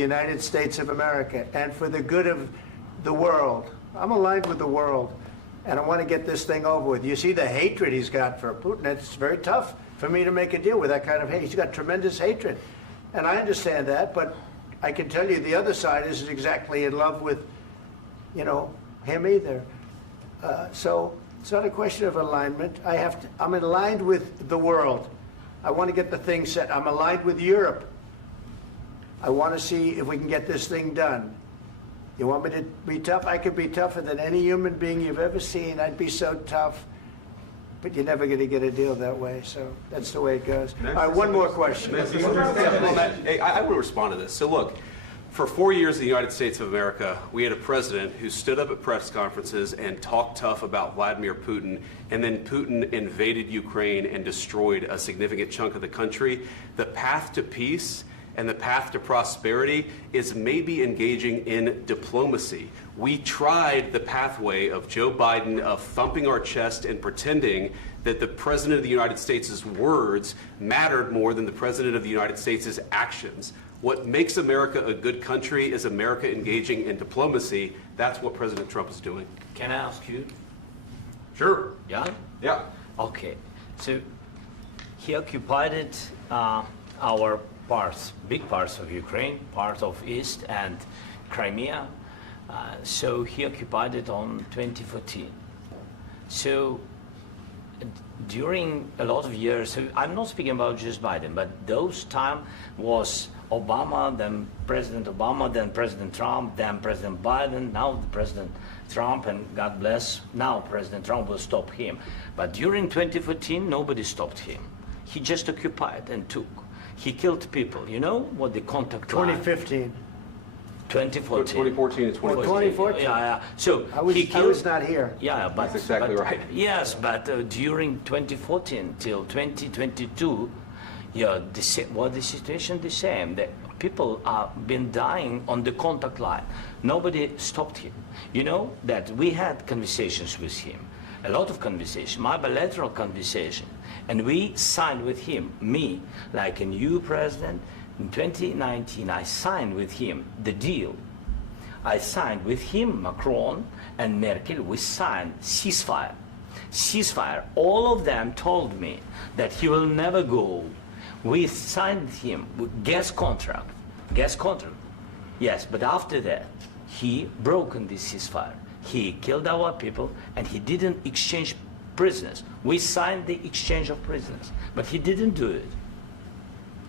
the United States of America and for the good of the world. I'm aligned with the world, and I want to get this thing over with. You see the hatred he's got for Putin. It's very tough for me to make a deal with that kind of hate. He's got tremendous hatred, and I understand that, but I can tell you the other side isn't exactly in love with, you know, him either. So it's not a question of alignment. I'm aligned with the world. I want to get the thing set. I'm aligned with Europe. I want to see if we can get this thing done. You want me to be tough? I could be tougher than any human being you've ever seen. I'd be so tough. But you're never going to get a deal that way. So that's the way it goes. All right, one more question. I will respond to this. So look, for 4 years in the United States of America, we had a president who stood up at press conferences and talked tough about Vladimir Putin, and then Putin invaded Ukraine and destroyed a significant chunk of the country. The path to peace and the path to prosperity is maybe engaging in diplomacy. We tried the pathway of Joe Biden of thumping our chest and pretending that the President of the United States' words mattered more than the President of the United States' actions. What makes America a good country is America engaging in diplomacy. That's what President Trump is doing. Can I ask you? Sure. Yeah? Yeah. Okay. So he occupied our parts, big parts of Ukraine, part of East and Crimea. So he occupied it on 2014. So during a lot of years, so I'm not speaking about just Biden, but those time was Obama, then President Obama, then President Trump, then President Biden, now President Trump, and God bless, now President Trump will stop him. But during 2014, nobody stopped him. He just occupied and took. He killed people. You know what the contact line? 2015. 2014. 2014 and 2015. 2014. Yeah. So I was not here. Yeah, but that's exactly right. Yes, but during 2014 till 2022, yeah, the situation the same. The people are been dying on the contact line. Nobody stopped him. You know that we had conversations with him, a lot of conversation, my bilateral conversation, and we signed with him. Me, like a new president. In 2019, I signed with him the deal. I signed with him, Macron and Merkel, we signed ceasefire. Ceasefire. All of them told me that he will never go. We signed with him with gas contract. Gas contract. Yes, but after that, he broken this ceasefire. He killed our people and he didn't exchange prisoners. We signed the exchange of prisoners, but he didn't do it.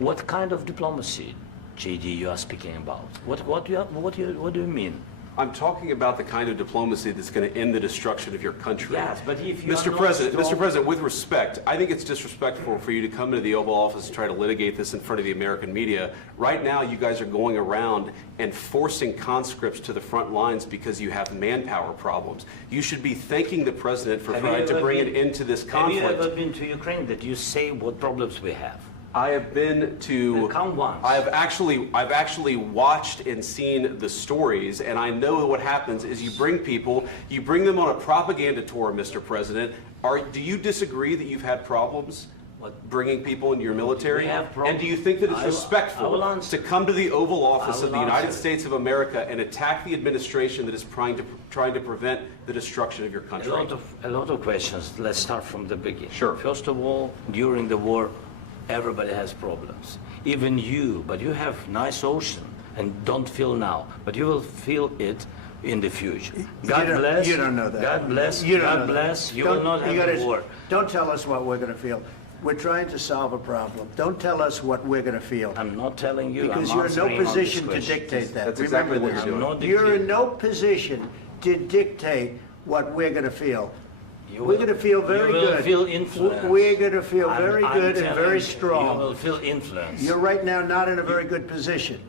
What kind of diplomacy, JD, you are speaking about? What do you mean? I'm talking about the kind of diplomacy that's going to end the destruction of your country. Yes, but if you Mr. President, with respect, I think it's disrespectful for you to come into the Oval Office and try to litigate this in front of the American media. Right now, you guys are going around and forcing conscripts to the front lines because you have manpower problems. You should be thanking the President for trying to bring an end to this conflict. Have you ever been to Ukraine that you say what problems we have? I have been to. Count once. I've actually watched and seen the stories, and I know what happens is you bring people, you bring them on a propaganda tour, Mr. President. Do you disagree that you've had problems bringing people into your military? And do you think that it's respectful to come to the Oval Office of the United States of America and attack the administration that is trying to prevent the destruction of your country? A lot of questions. Let's start from the beginning. Sure. First of all, during the war, everybody has problems, even you, but you have nice ocean and don't feel now, but you will feel it in the future. God bless. You don't know that. God bless. You don't God bless. You will not have a war. Don't tell us what we're going to feel. We're trying to solve a problem. Don't tell us what we're going to feel. I'm not telling you. Because you're in no position to dictate that. That's exactly what you're doing. You're in no position to dictate what we're going to feel. We're going to feel very good. You will feel influence. We're going to feel very good and very strong. You will feel influence. You're right now not in a very good position.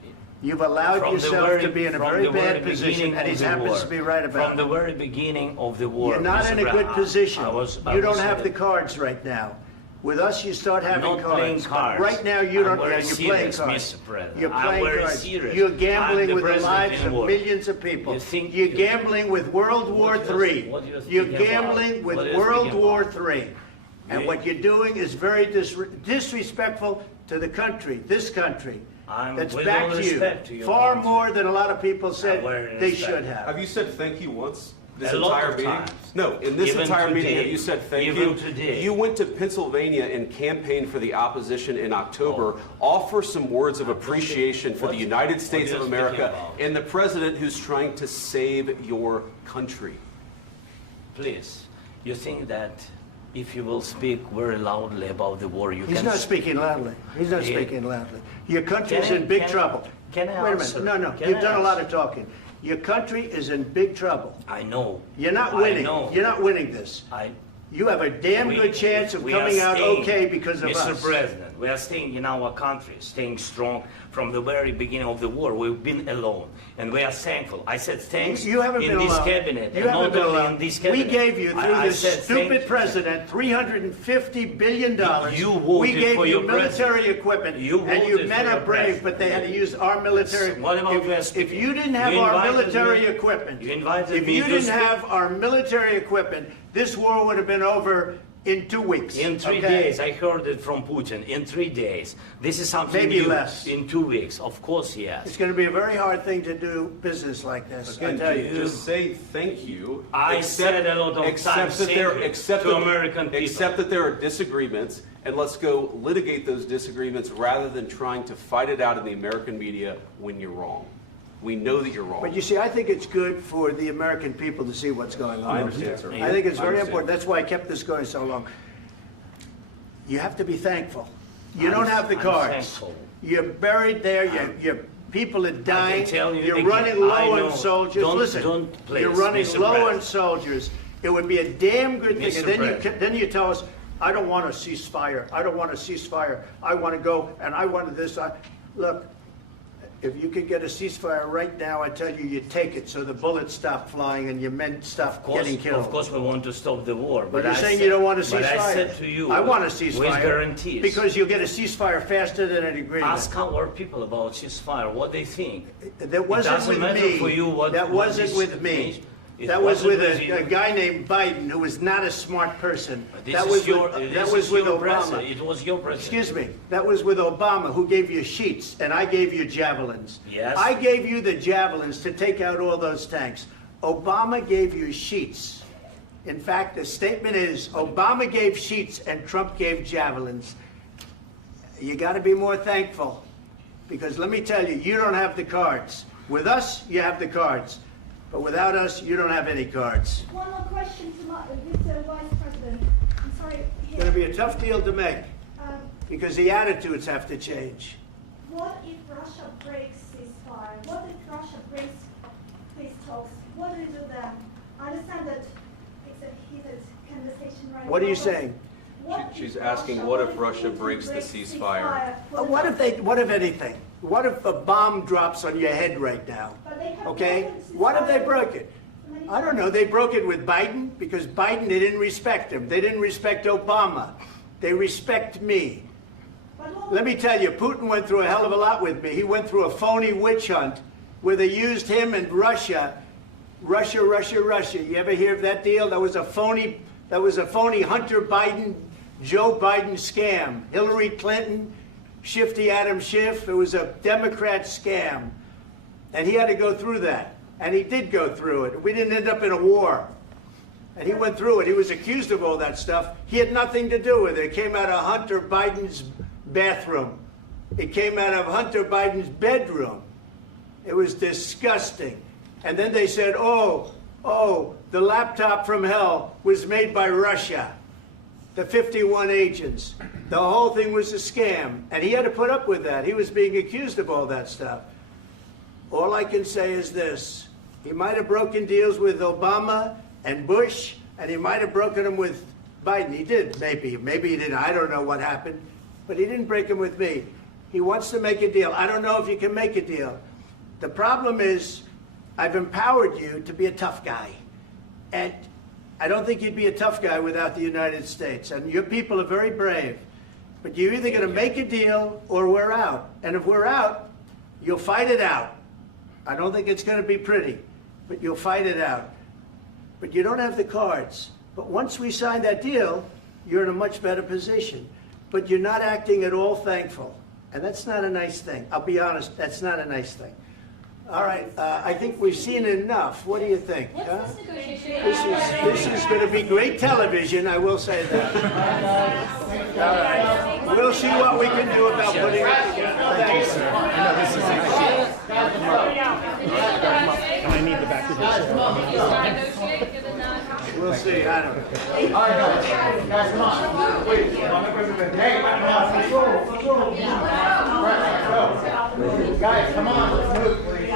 You've allowed yourself to be in a very bad position, and he happens to be right about it. From the very beginning of the war. You're not in a good position. You don't have the cards right now. With us, you start having cards. Right now, you don't. You're playing cards. You're playing cards. You're gambling with the lives of millions of people. You're gambling with World War III. You're gambling with World War III. And what you're doing is very disrespectful to the country, this country. that's with backed all respect to you your far country. more than a lot of people said Very they respect. should have. Have you said thank you once? This A lot entire of meeting? times. No, in this Even entire meeting, today. have you said thank Even you? today. You went to Pennsylvania and campaigned for the opposition in October. Offer some words of appreciation for the United States what of are you speaking America about? and the president who's trying to save your country. Please, you think that if you will speak very loudly about the war, you He's can... not speaking loudly. He's not Yeah. speaking loudly. Your country is Can I- in big can I- trouble. can I Wait a answer? minute. No, Can you've I done a lot answer? of talking. Your country is in big trouble. I know. You're not I winning. know. You're not winning this. You have a damn good chance of we are coming out staying, okay because of Mr. us. President, we are staying in our country, staying strong from the very beginning of the war. We've been alone, and we are thankful. I said thanks You haven't in been this alone. cabinet, You and haven't not been only alone. in this We cabinet. gave you, through I this said stupid thank- president, $350 billion. You We voted gave for you your military president. equipment, You and you voted men for are your brave, president. but they had to use our military. What about you are If speaking? you didn't have You our invited military me- equipment, you invited if me you to didn't speak. have our military equipment, this war would have been over in 2 weeks. In 3 okay? days, I heard it from Putin. In 3 days, this is something Maybe new. less. In 2 weeks, of course, yes. It's going to be a very hard thing to do business like this. I Again, tell you. just say thank you. I said a lot of except times that thank there, you except to that, American people. Except that there are disagreements, and let's go litigate those disagreements rather than trying to fight it out in the American media when you're wrong. We know that you're wrong. But you see, I think it's good for the American people to see what's going on. I understand, sir. I think it's I very understand. important. That's why I kept this going so long. You have to be thankful. You I'm- don't have the I'm cards. thankful. You're buried there. Your people are dying. tell you You're again, running I low know. on soldiers. Don't- Listen, don't, please, you're running Mr. low on President. soldiers. It would be a damn good thing. Mr. And then President. then you tell us, I don't want a ceasefire. I don't want a ceasefire. I want to go and I want this. Look, if you could get a ceasefire right now, I tell you, you take it so the bullets stop flying and your men stop getting killed. Of course, we want to stop the war. But you're I saying said- you don't want a ceasefire. But I said to you, I want a ceasefire. with guarantees. Because you'll get a ceasefire faster than an agreement. Ask our people about ceasefire, what they think. That wasn't doesn't with matter me. for you what- That what wasn't this with me. means. It That was wasn't with with you. a guy named Biden who was not a smart person. This That is was your, with, this that is was with your Obama. president. It was your president. Excuse me. That was with Obama, who gave you sheets, and I gave you javelins. Yes. I gave you the javelins to take out all those tanks. Obama gave you sheets. In fact, the statement is Obama gave sheets and Trump gave javelins. You got to be more thankful, because let me tell you, you don't have the cards. With us, you have the cards. But without us, you don't have any cards. One more question to Mr. Vice President. I'm sorry. It's going to be a tough deal to make, Um, because the attitudes have to change. what if Russia breaks ceasefire? What if Russia breaks peace talks? What do you do then? I understand that it's a heated conversation right now. What are you but saying? what She's if asking, what if if Russia Putin breaks the ceasefire? What if anything? What if a bomb drops on your head right now? But they have Okay? broken What if they ceasefire broke it? many I don't know. They broke it with Biden because Biden, they didn't respect him. They didn't respect Obama. They respect me. But what- Let me tell you, Putin went through a hell of a lot with me. He went through a phony witch hunt where they used him and Russia. Russia. You ever hear of that deal? That was a phony Hunter Biden, Joe Biden scam. Hillary Clinton, Shifty Adam Schiff. It was a Democrat scam. And he had to go through that. And he did go through it. We didn't end up in a war. And he went through it. He was accused of all that stuff. He had nothing to do with it. It came out of Hunter Biden's bathroom. It came out of Hunter Biden's bedroom. It was disgusting. And then they said, oh, the laptop from hell was made by Russia. The 51 agents. The whole thing was a scam. And he had to put up with that. He was being accused of all that stuff. All I can say is this. He might have broken deals with Obama and Bush, and he might have broken them with Biden. He did, maybe. Maybe he didn't. I don't know what happened. But he didn't break them with me. He wants to make a deal. I don't know if you can make a deal. The problem is, I've empowered you to be a tough guy. And I don't think you'd be a tough guy without the United States. And your people are very brave. But you're either going to make a deal or we're out. And if we're out, you'll fight it out. I don't think it's going to be pretty, but you'll fight it out. But you don't have the cards. But once we sign that deal, you're in a much better position. But you're not acting at all thankful. And that's not a nice thing. I'll be honest, that's not a nice thing. All right, I think we've seen enough. What do you think? Huh? This is going to be great television, I will say that. All right. We'll see what we can do about putting it together. Thank you, sir. I know this is and I need the back of this. We'll see. I don't know. All right, guys, come on. Wait, hey, let's go. Guys, come on, let's move, please.